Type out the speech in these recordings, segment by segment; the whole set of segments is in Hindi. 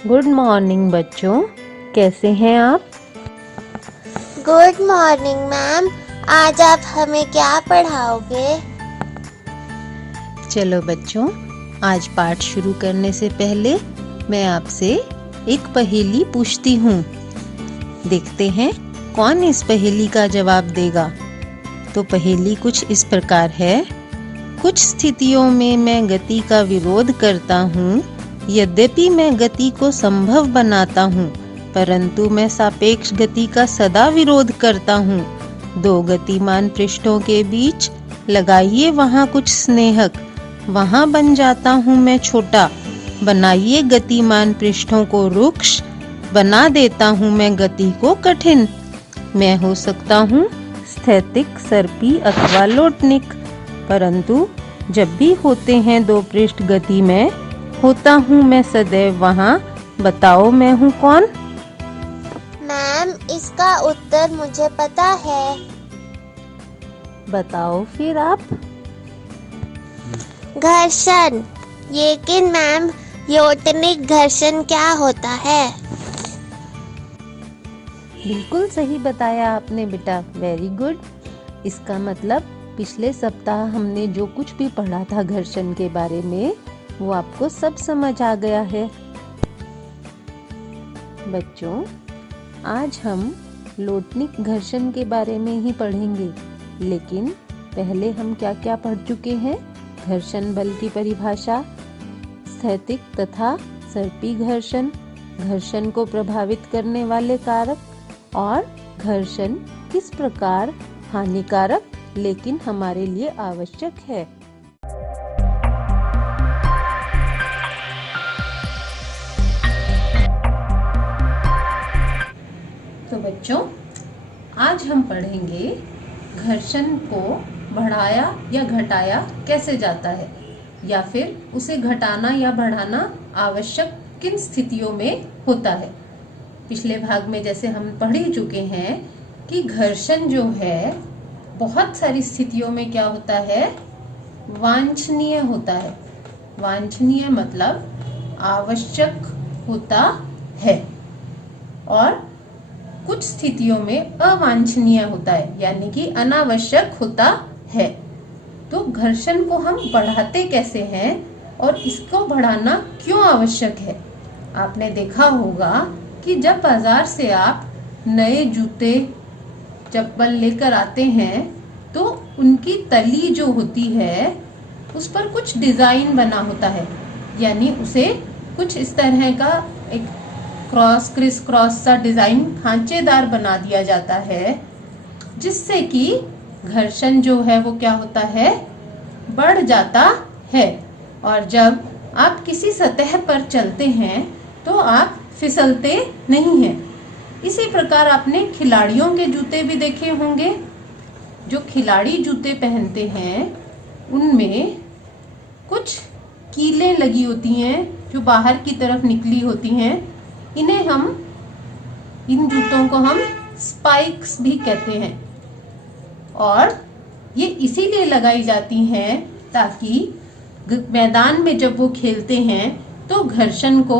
गुड मॉर्निंग बच्चों, कैसे हैं आप? Good morning ma'am. आज आप हमें क्या पढ़ाओगे? चलो बच्चों, आज पाठ शुरू करने से पहले मैं आपसे एक पहेली पूछती हूँ। देखते हैं कौन इस पहेली का जवाब देगा। तो पहेली कुछ इस प्रकार है। कुछ स्थितियों में मैं गति का विरोध करता हूँ, यद्यपि मैं गति को संभव बनाता हूँ, परंतु मैं सापेक्ष गति का सदा विरोध करता हूँ। दो गतिमान पृष्ठों के बीच लगाइए वहाँ कुछ स्नेहक, वहाँ बन जाता हूँ मैं छोटा। बनाइए गतिमान पृष्ठों को रुक्ष, बना देता हूँ मैं गति को कठिन। मैं हो सकता हूँ स्थैतिक, सर्पी अथवा लोटनिक, परंतु जब भी होते हैं दो पृष्ठ गति में, होता हूँ मैं सदैव वहाँ। बताओ मैं हूँ कौन? मैम, इसका उत्तर मुझे पता है। बताओ फिर आप। घर्षण। लेकिन मैम, योतनिक घर्षण क्या होता है? बिल्कुल सही बताया आपने बेटा, वेरी गुड। इसका मतलब पिछले सप्ताह हमने जो कुछ भी पढ़ा था घर्षण के बारे में, वो आपको सब समझ आ गया है। बच्चों, आज हम लोटनिक घर्षण के बारे में ही पढ़ेंगे, लेकिन पहले हम क्या क्या पढ़ चुके हैं? घर्षण बल की परिभाषा, स्थैतिक तथा सर्पी घर्षण, घर्षण को प्रभावित करने वाले कारक, और घर्षण किस प्रकार हानिकारक लेकिन हमारे लिए आवश्यक है। तो बच्चों, आज हम पढ़ेंगे घर्षण को बढ़ाया या घटाया कैसे जाता है, या फिर उसे घटाना या बढ़ाना आवश्यक किन स्थितियों में होता है। पिछले भाग में जैसे हम पढ़ ही चुके हैं कि घर्षण जो है बहुत सारी स्थितियों में क्या होता है? वांछनीय होता है। वांछनीय मतलब आवश्यक होता है, और कुछ स्थितियों में अवांछनीय होता है, यानी कि अनावश्यक होता है। तो घर्षण को हम बढ़ाते कैसे हैं और इसको बढ़ाना क्यों आवश्यक है? आपने देखा होगा कि जब बाजार से आप नए जूते चप्पल लेकर आते हैं, तो उनकी तली जो होती है उस पर कुछ डिजाइन बना होता है, यानी उसे कुछ इस तरह का एक क्रॉस क्रिस क्रॉस सा डिजाइन खांचेदार बना दिया जाता है, जिससे कि घर्षण जो है वो क्या होता है? बढ़ जाता है। और जब आप किसी सतह पर चलते हैं तो आप फिसलते नहीं हैं। इसी प्रकार आपने खिलाड़ियों के जूते भी देखे होंगे। जो खिलाड़ी जूते पहनते हैं उनमें कुछ कीलें लगी होती हैं जो बाहर की तरफ निकली होती हैं। इन जूतों को हम स्पाइक्स भी कहते हैं, और ये इसीलिए लगाई जाती हैं ताकि मैदान में जब वो खेलते हैं तो घर्षण को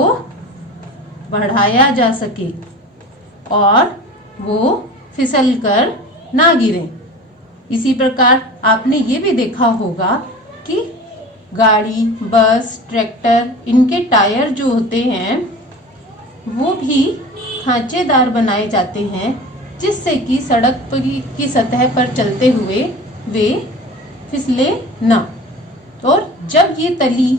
बढ़ाया जा सके और वो फिसल कर ना गिरे। इसी प्रकार आपने ये भी देखा होगा कि गाड़ी, बस, ट्रैक्टर, इनके टायर जो होते हैं वो भी खांचेदार बनाए जाते हैं, जिससे कि सड़क की सतह पर चलते हुए वे फिसले ना। और जब ये तली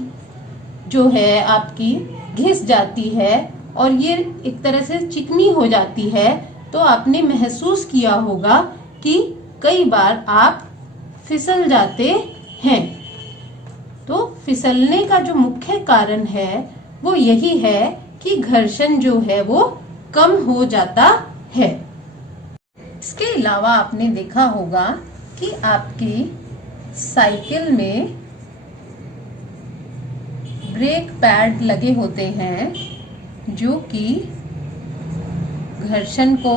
जो है आपकी घिस जाती है और ये एक तरह से चिकनी हो जाती है, तो आपने महसूस किया होगा कि कई बार आप फिसल जाते हैं। तो फिसलने का जो मुख्य कारण है वो यही है कि घर्षण जो है वो कम हो जाता है। इसके अलावा आपने देखा होगा कि आपकी साइकिल में ब्रेक पैड लगे होते हैं, जो कि घर्षण को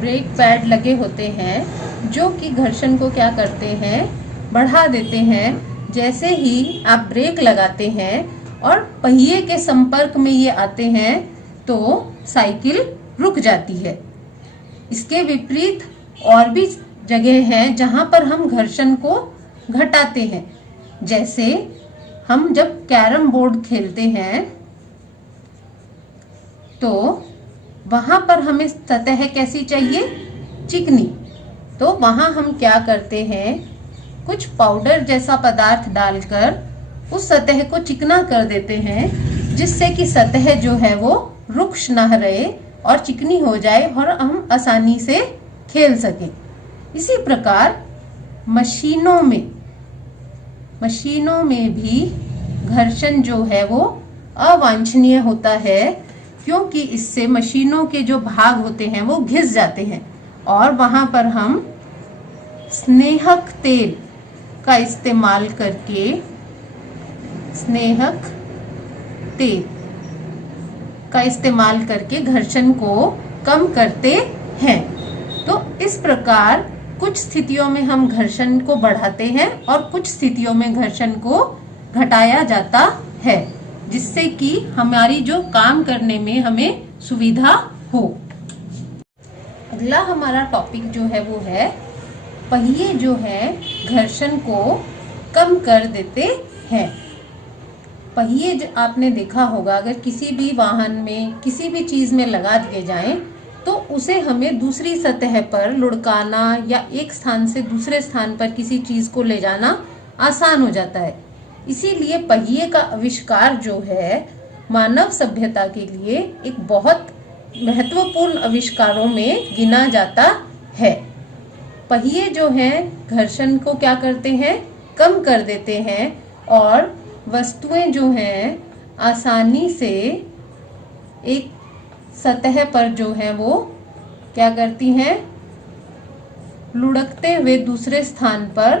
ब्रेक पैड लगे होते हैं जो कि घर्षण को क्या करते हैं? बढ़ा देते हैं, जैसे ही आप ब्रेक लगाते हैं और पहिए के संपर्क में ये आते हैं तो साइकिल रुक जाती है। इसके विपरीत और भी जगह हैं जहां पर हम घर्षण को घटाते हैं। जैसे हम जब कैरम बोर्ड खेलते हैं तो वहां पर हमें सतह कैसी चाहिए? चिकनी। तो वहां हम क्या करते हैं, कुछ पाउडर जैसा पदार्थ डालकर उस सतह को चिकना कर देते हैं, जिससे कि सतह जो है वो रुक्ष ना रहे और चिकनी हो जाए और हम आसानी से खेल सके। इसी प्रकार मशीनों में भी घर्षण जो है वो अवांछनीय होता है, क्योंकि इससे मशीनों के जो भाग होते हैं वो घिस जाते हैं और वहां पर हम स्नेहक तेल का इस्तेमाल करके घर्षण को कम करते हैं। तो इस प्रकार कुछ स्थितियों में हम घर्षण को बढ़ाते हैं और कुछ स्थितियों में घर्षण को घटाया जाता है, जिससे कि हमारी जो काम करने में हमें सुविधा हो। अगला हमारा टॉपिक जो है वो है पहिए जो है घर्षण को कम कर देते हैं। पहिए आपने देखा होगा, अगर किसी भी वाहन में किसी भी चीज में लगा दिए जाएं तो उसे हमें दूसरी सतह पर लुढ़काना या एक स्थान से दूसरे स्थान पर किसी चीज को ले जाना आसान हो जाता है। इसीलिए पहिए का आविष्कार जो है मानव सभ्यता के लिए एक बहुत महत्वपूर्ण आविष्कारों में गिना जाता है। पहिए जो हैं घर्षण को क्या करते हैं? कम कर देते हैं और वस्तुएं जो हैं आसानी से एक सतह पर जो है वो क्या करती हैं? लुढ़कते हुए दूसरे स्थान पर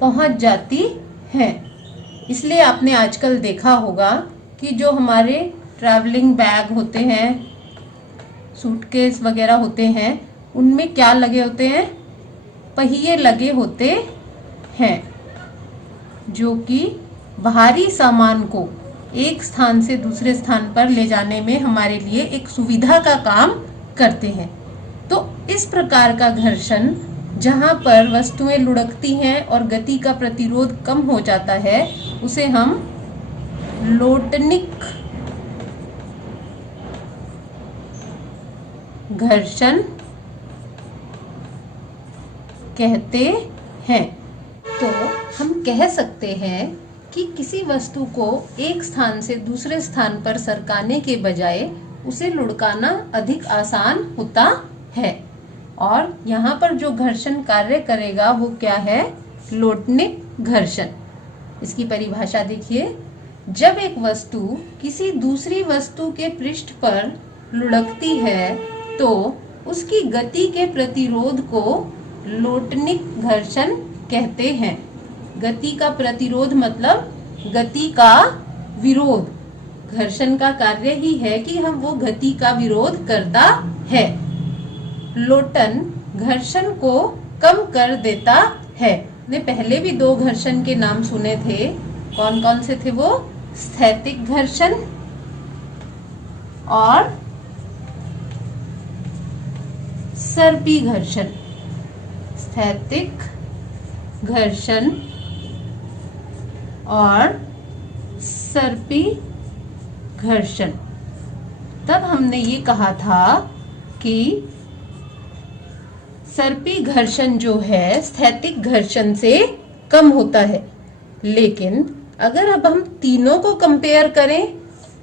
पहुंच जाती हैं। इसलिए आपने आजकल देखा होगा कि जो हमारे ट्रैवलिंग बैग होते हैं, सूटकेस वगैरह होते हैं, उनमें क्या लगे होते हैं? पहिए लगे होते हैं, जो कि भारी सामान को एक स्थान से दूसरे स्थान पर ले जाने में हमारे लिए एक सुविधा का काम करते हैं। तो इस प्रकार का घर्षण जहां पर वस्तुएं लुढ़कती हैं और गति का प्रतिरोध कम हो जाता है, उसे हम लोटनिक घर्षण कहते हैं। तो हम कह सकते हैं कि किसी वस्तु को एक स्थान से दूसरे स्थान पर सरकाने के बजाय उसे लुढ़काना अधिक आसान होता है, और यहाँ पर जो घर्षण कार्य करेगा वो क्या है? लोटनिक घर्षण। इसकी परिभाषा देखिए, जब एक वस्तु किसी दूसरी वस्तु के पृष्ठ पर लुढ़कती है तो उसकी गति के प्रतिरोध को लोटनिक घर्षण कहते हैं। गति का प्रतिरोध मतलब गति का विरोध। घर्षण का कार्य ही है कि हम वो गति का विरोध करता है। लोटन घर्षण को कम कर देता है। ने पहले भी दो घर्षण के नाम सुने थे। कौन कौन से थे वो? स्थैतिक घर्षण और सर्पी घर्षण। स्थैतिक घर्षण और सर्पी घर्षण। तब हमने ये कहा था कि सर्पी घर्षण जो है स्थैतिक घर्षण से कम होता है, लेकिन अगर अब हम तीनों को कंपेयर करें,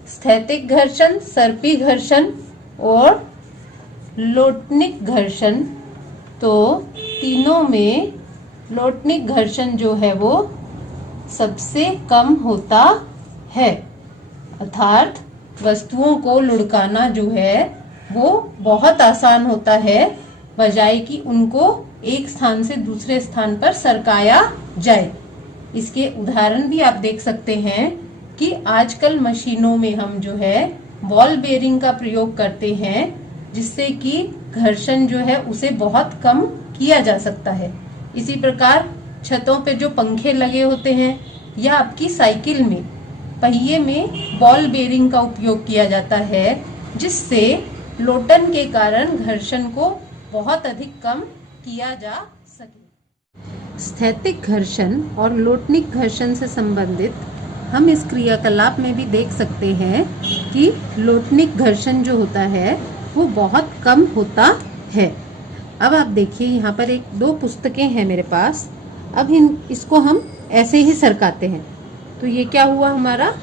स्थैतिक घर्षण, सर्पी घर्षण और लोटनिक घर्षण, तो तीनों में लोटनिक घर्षण जो है वो सबसे कम होता है। अर्थात वस्तुओं को लुढ़काना जो है वो बहुत आसान होता है, बजाय कि उनको एक स्थान से दूसरे स्थान पर सरकाया जाए। इसके उदाहरण भी आप देख सकते हैं कि आजकल मशीनों में हम जो है बॉल बेयरिंग का प्रयोग करते हैं, जिससे कि घर्षण जो है उसे बहुत कम किया जा सकता है। इसी प्रकार छतों पे जो पंखे लगे होते हैं, या आपकी साइकिल में पहिए में बॉल बेरिंग का उपयोग किया जाता है, जिससे लोटन के कारण घर्षण को बहुत अधिक कम किया जा सके। स्थैतिक घर्षण और लोटनिक घर्षण से संबंधित हम इस क्रियाकलाप में भी देख सकते हैं कि लोटनिक घर्षण जो होता है वो बहुत कम होता है। अब आप देखिए, यहाँ पर एक दो पुस्तकें हैं मेरे पास। अब इसको हम ऐसे ही सरकाते हैं तो ये क्या हुआ हमारा,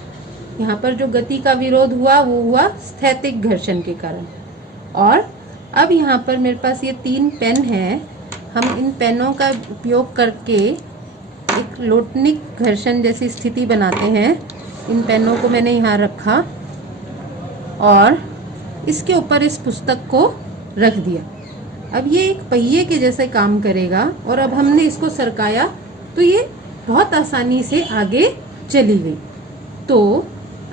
यहाँ पर जो गति का विरोध हुआ वो हुआ स्थैतिक घर्षण के कारण। और अब यहाँ पर मेरे पास ये 3 पेन हैं, हम इन पेनों का उपयोग करके एक लोटनिक घर्षण जैसी स्थिति बनाते हैं। इन पेनों को मैंने यहाँ रखा और इसके ऊपर इस पुस्तक को रख दिया। अब ये एक पहिए के जैसे काम करेगा और अब हमने इसको सरकाया तो ये बहुत आसानी से आगे चली गई। तो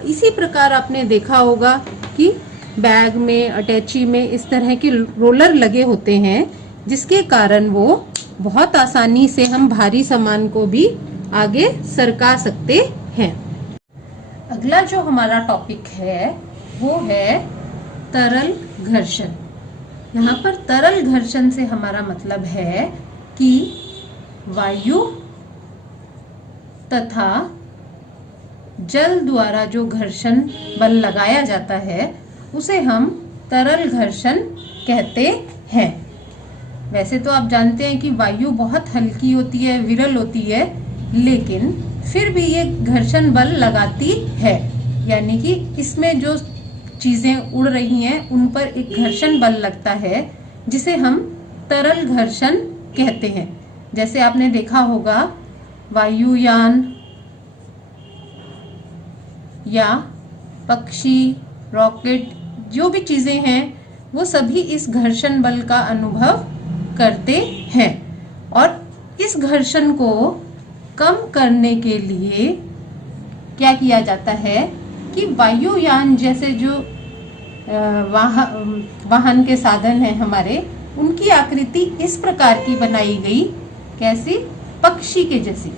इसी प्रकार आपने देखा होगा कि बैग में, अटैची में इस तरह के रोलर लगे होते हैं, जिसके कारण वो बहुत आसानी से हम भारी सामान को भी आगे सरका सकते हैं। अगला जो हमारा टॉपिक है वो है तरल घर्षण। यहाँ पर तरल घर्षण से हमारा मतलब है कि वायु तथा जल द्वारा जो घर्षण बल लगाया जाता है उसे हम तरल घर्षण कहते हैं। वैसे तो आप जानते हैं कि वायु बहुत हल्की होती है, विरल होती है, लेकिन फिर भी ये घर्षण बल लगाती है, यानी कि इसमें जो चीजें उड़ रही हैं उन पर एक घर्षण बल लगता है, जिसे हम तरल घर्षण कहते हैं। जैसे आपने देखा होगा वायुयान या पक्षी, रॉकेट, जो भी चीजें हैं वो सभी इस घर्षण बल का अनुभव करते हैं। और इस घर्षण को कम करने के लिए क्या किया जाता है कि वायुयान जैसे जो वाहन के साधन हैं हमारे, उनकी आकृति इस प्रकार की बनाई गई, कैसी, पक्षी के जैसी।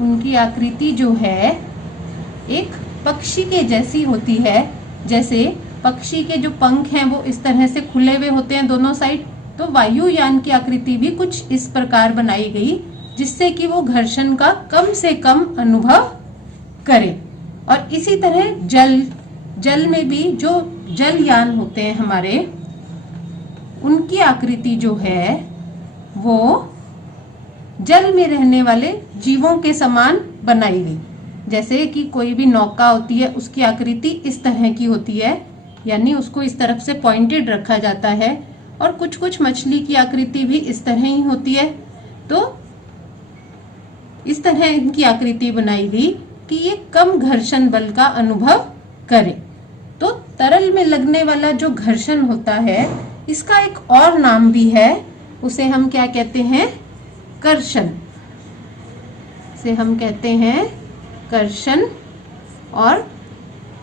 उनकी आकृति जो है एक पक्षी के जैसी होती है। जैसे पक्षी के जो पंख हैं वो इस तरह से खुले हुए होते हैं दोनों साइड, तो वायुयान की आकृति भी कुछ इस प्रकार बनाई गई, जिससे कि वो घर्षण का कम से कम अनुभव करे। और इसी तरह जल में भी जो जलयान होते हैं हमारे, उनकी आकृति जो है वो जल में रहने वाले जीवों के समान बनाई गई। जैसे कि कोई भी नौका होती है, उसकी आकृति इस तरह की होती है, यानी उसको इस तरफ से पॉइंटेड रखा जाता है। और कुछ कुछ मछली की आकृति भी इस तरह ही होती है। तो इस तरह इनकी आकृति बनाई गई कि ये कम घर्षण बल का अनुभव करे। तो तरल में लगने वाला जो घर्षण होता है, इसका एक और नाम भी है, उसे हम क्या कहते हैं, कर्षण। इसे हम कहते हैं कर्षण। और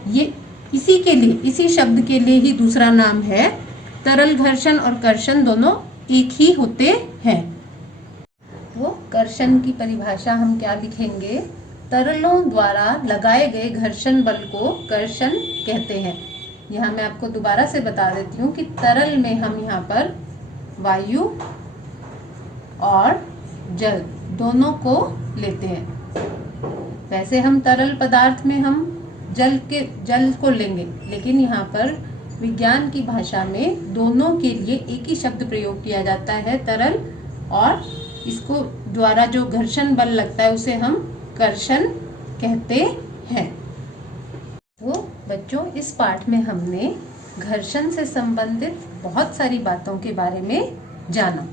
ये इसी के लिए, इसी शब्द के लिए ही दूसरा नाम है। तरल घर्षण और कर्षण दोनों एक ही होते हैं। वो कर्षण की परिभाषा हम क्या लिखेंगे, तरलों द्वारा लगाए गए घर्षण बल को कर्षण कहते हैं। यहाँ मैं आपको दोबारा से बता देती हूँ कि तरल में हम यहाँ पर वायु और जल दोनों को लेते हैं। वैसे हम तरल पदार्थ में हम जल को लेंगे, लेकिन यहाँ पर विज्ञान की भाषा में दोनों के लिए एक ही शब्द प्रयोग किया जाता है, तरल, और इसको द्वारा जो घर्षण बल लगता है उसे हम कर्षण कहते हैं। तो बच्चों, इस पाठ में हमने घर्षण से संबंधित बहुत सारी बातों के बारे में जाना।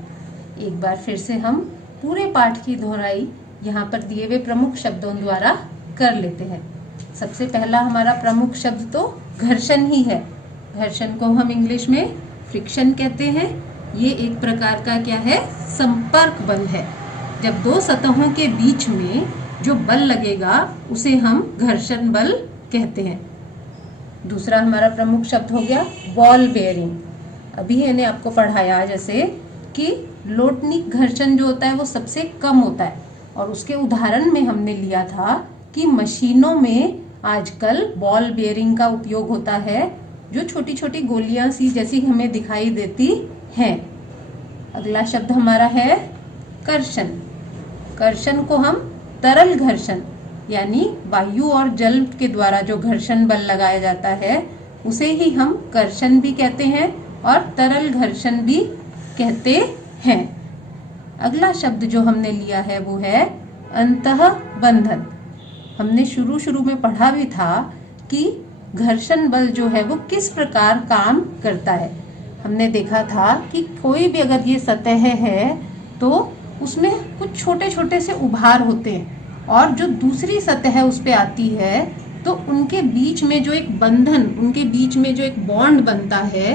एक बार फिर से हम पूरे पाठ की दोहराई यहाँ पर दिए हुए प्रमुख शब्दों द्वारा कर लेते हैं। सबसे पहला हमारा प्रमुख शब्द तो घर्षण ही है। घर्षण को हम इंग्लिश में फ्रिक्शन कहते हैं। ये एक प्रकार का क्या है, संपर्क बल है। जब दो सतहों के बीच में जो बल लगेगा उसे हम घर्षण बल कहते हैं। दूसरा हमारा प्रमुख शब्द हो गया बॉल बेयरिंग। अभी मैंने आपको पढ़ाया जैसे कि लोटनिक घर्षण जो होता है वो सबसे कम होता है, और उसके उदाहरण में हमने लिया था कि मशीनों में आजकल बॉल बेयरिंग का उपयोग होता है, जो छोटी छोटी गोलियां सी जैसी हमें दिखाई देती हैं। अगला शब्द हमारा है कर्षण। कर्षण को हम तरल घर्षण यानी वायु और जल के द्वारा जो घर्षण बल लगाया जाता है उसे ही हम कर्षण भी कहते हैं और तरल घर्षण भी कहते हैं। अगला शब्द जो हमने लिया है वो है अंतःबंधन। हमने शुरू में पढ़ा भी था कि घर्षण बल जो है वो किस प्रकार काम करता है। हमने देखा था कि कोई भी अगर ये सतह है तो उसमें कुछ छोटे छोटे से उभार होते हैं और जो दूसरी सतह उस पे आती है तो उनके बीच में जो एक बंधन, उनके बीच में जो एक बॉन्ड बनता है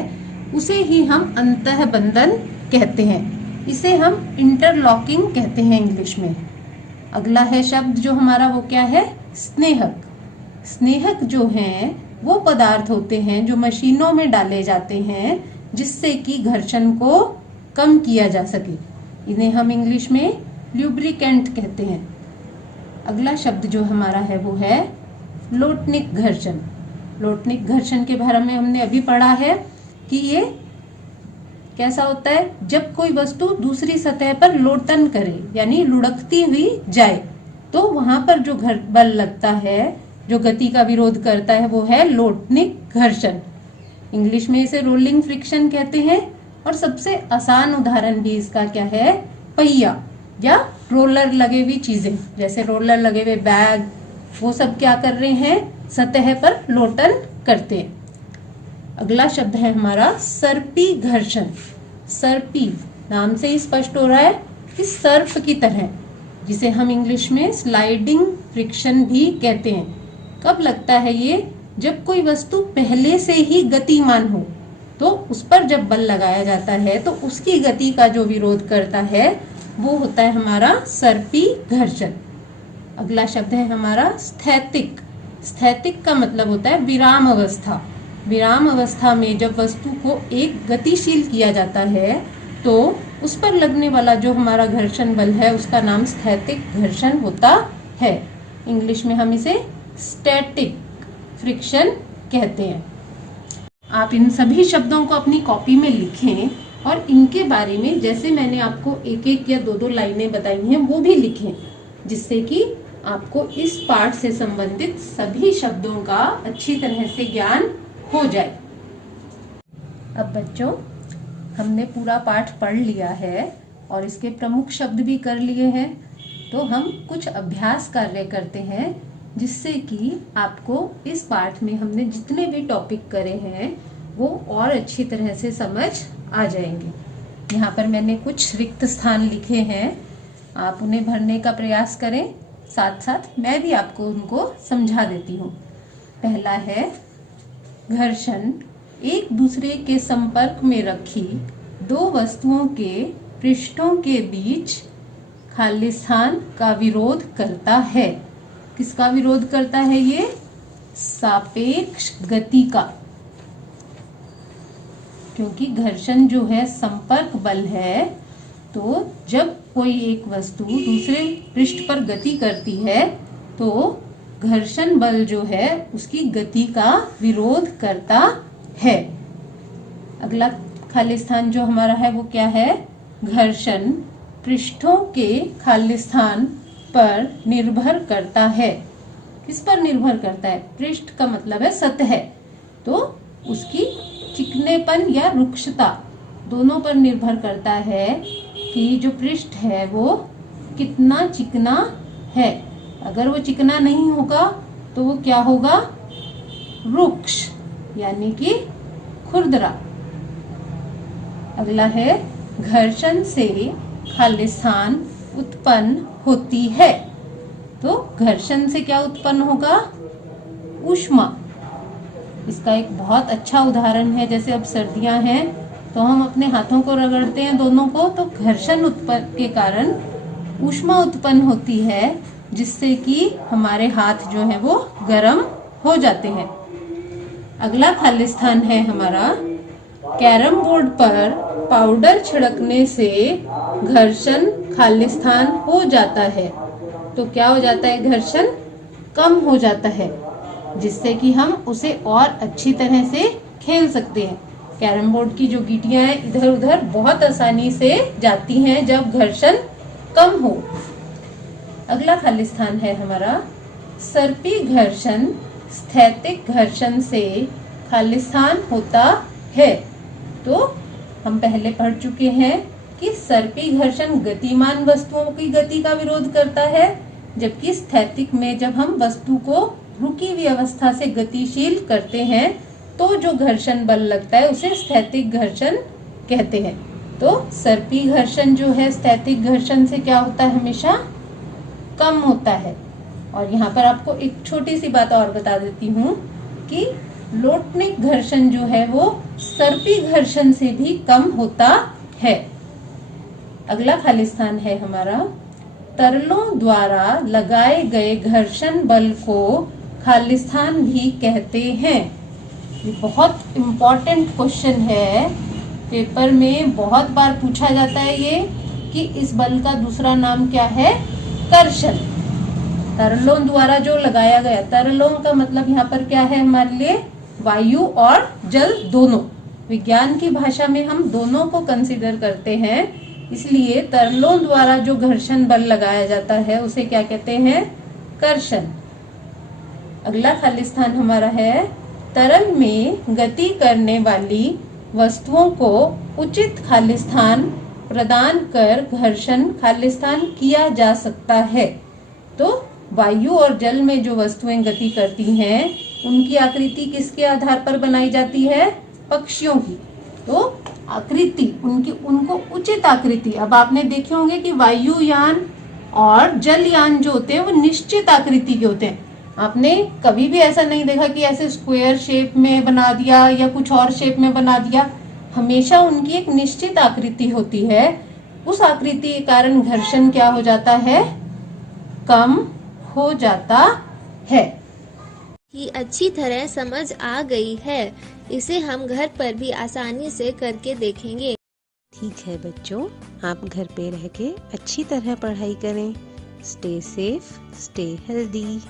उसे ही हम अंतःबंधन कहते हैं। इसे हम इंटरलॉकिंग कहते हैं इंग्लिश में। अगला है शब्द जो हमारा वो क्या है, स्नेहक। स्नेहक जो हैं वो पदार्थ होते हैं जो मशीनों में डाले जाते हैं जिससे कि घर्षण को कम किया जा सके। इन्हें हम इंग्लिश में ल्यूब्रिकेंट कहते हैं। अगला शब्द जो हमारा है वो है लोटनिक घर्षण। लोटनिक घर्षण के बारे में हमने अभी पढ़ा है कि ये कैसा होता है, जब कोई वस्तु दूसरी सतह पर लोटन करे यानी लुढ़कती हुई जाए तो वहां पर जो बल लगता है, जो गति का विरोध करता है, वो है लोटनिक घर्षण। इंग्लिश में इसे रोलिंग फ्रिक्शन कहते हैं। और सबसे आसान उदाहरण भी इसका क्या है, पहिया या रोलर लगे हुई चीजें, जैसे रोलर लगे हुए बैग, वो सब क्या कर रहे हैं, सतह पर लोटन करते हैं। अगला शब्द है हमारा सर्पी घर्षण। सर्पी नाम से ही स्पष्ट हो रहा है कि सर्प की तरह, जिसे हम इंग्लिश में स्लाइडिंग फ्रिक्शन भी कहते हैं। कब लगता है ये, जब कोई वस्तु पहले से ही गतिमान हो तो उस पर जब बल लगाया जाता है तो उसकी गति का जो विरोध करता है वो होता है हमारा सर्पी घर्षण। अगला शब्द है हमारा स्थैतिक। स्थैतिक का मतलब होता है विराम अवस्था। विराम अवस्था में जब वस्तु को एक गतिशील किया जाता है तो उस पर लगने वाला जो हमारा घर्षण बल है उसका नाम स्थैतिक घर्षण होता है। इंग्लिश में हम इसे स्टैटिक फ्रिक्शन कहते हैं। आप इन सभी शब्दों को अपनी कॉपी में लिखें और इनके बारे में जैसे मैंने आपको एक एक या दो दो लाइनें बताई हैं वो भी लिखें, जिससे कि आपको इस पाठ से संबंधित सभी शब्दों का अच्छी तरह से ज्ञान हो जाए। अब बच्चों, हमने पूरा पाठ पढ़ लिया है और इसके प्रमुख शब्द भी कर लिए हैं, तो हम कुछ अभ्यास कार्य करते हैं जिससे कि आपको इस पाठ में हमने जितने भी टॉपिक करे हैं वो और अच्छी तरह से समझ आ जाएंगे। यहाँ पर मैंने कुछ रिक्त स्थान लिखे हैं, आप उन्हें भरने का प्रयास करें, साथ साथ मैं भी आपको उनको समझा देती हूँ। पहला है घर्षण, एक दूसरे के संपर्क में रखी दो वस्तुओं के पृष्ठों के बीच खालिस्तान का विरोध करता है। किसका विरोध करता है ये? सापेक्ष गति का, क्योंकि घर्षण जो है संपर्क बल है, तो जब कोई एक वस्तु दूसरे पृष्ठ पर गति करती है तो घर्षण बल जो है उसकी गति का विरोध करता है। अगला खालिस्तान जो हमारा है वो क्या है? घर्षण पृष्ठों के खालिस्तान पर निर्भर करता है। किस पर निर्भर करता है? पृष्ठ का मतलब है सतह, तो उसकी चिकनेपन या रुक्षता दोनों पर निर्भर करता है कि जो पृष्ठ है वो कितना चिकना है। अगर वो चिकना नहीं होगा तो वो क्या होगा? रुक्ष यानी कि खुरदरा। अगला है घर्षण से खालिस्तान उत्पन्न होती है। तो घर्षण से क्या उत्पन्न होगा? ऊष्मा। इसका एक बहुत अच्छा उदाहरण है, जैसे अब सर्दियां हैं तो हम अपने हाथों को रगड़ते हैं दोनों को, तो घर्षण उत्पन्न के कारण ऊष्मा उत्पन्न होती है जिससे कि हमारे हाथ जो है वो गर्म हो जाते हैं। अगला खालिस्तान है हमारा कैरम बोर्ड पर पाउडर छिड़कने से घर्षण खालिस्तान हो जाता है। तो क्या हो जाता है, घर्षण कम हो जाता है, जिससे कि हम उसे और अच्छी तरह से खेल सकते हैं। कैरम बोर्ड की जो गीटियां हैं इधर उधर बहुत आसानी से जाती हैं जब घर्षण कम हो। अगला खाली स्थान है हमारा सर्पी घर्षण स्थैतिक घर्षण से खाली स्थान होता है। तो हम पहले पढ़ चुके हैं कि सर्पी घर्षण गतिमान वस्तुओं की गति का विरोध करता है, जबकि स्थैतिक में जब हम वस्तु को रुकी हुई अवस्था से गतिशील करते हैं तो जो घर्षण बल लगता है उसे स्थैतिक घर्षण कहते हैं। तो सर्पी घर्षण जो है स्थैतिक घर्षण से क्या होता है, हमेशा कम होता है। और यहाँ पर आपको एक छोटी सी बात और बता देती हूँ कि लोटनिक घर्षण जो है वो सर्पी घर्षण से भी कम होता है। अगला खाली स्थान है हमारा तरलों द्वारा लगाए गए घर्षण बल को खाली स्थान भी कहते हैं। ये बहुत इम्पोर्टेंट क्वेश्चन है, पेपर में बहुत बार पूछा जाता है ये कि इस बल का दूसरा नाम क्या है, कर्षण। तरलों द्वारा जो लगाया गया, तरलों का मतलब यहाँ पर क्या है हमारे लिए, वायु और जल दोनों। विज्ञान की भाषा में हम दोनों को कंसीडर करते हैं, इसलिए तरलों द्वारा जो घर्षण बल लगाया जाता है उसे क्या कहते हैं, कर्षण। अगला खाली स्थान हमारा है तरल में गति करने वाली वस्तुओं को उचित खाली स्थान प्रदान कर घर्षण खाली स्थान किया जा सकता है। तो वायु और जल में जो वस्तुएं गति करती हैं उनकी आकृति किसके आधार पर बनाई जाती है, पक्षियों की। तो आकृति उनको उचित आकृति, अब आपने देखे होंगे कि वायुयान और जलयान जो होते हैं वो निश्चित आकृति के होते हैं। आपने कभी भी ऐसा नहीं देखा कि ऐसे स्क्वायर शेप में बना दिया या कुछ और शेप में बना दिया, हमेशा उनकी एक निश्चित आकृति होती है। उस आकृति के कारण घर्षण क्या हो जाता है, कम हो जाता है। ये अच्छी तरह समझ आ गई है, इसे हम घर पर भी आसानी से करके देखेंगे। ठीक है बच्चों, आप घर पे रह के अच्छी तरह पढ़ाई करें। Stay safe, stay healthy.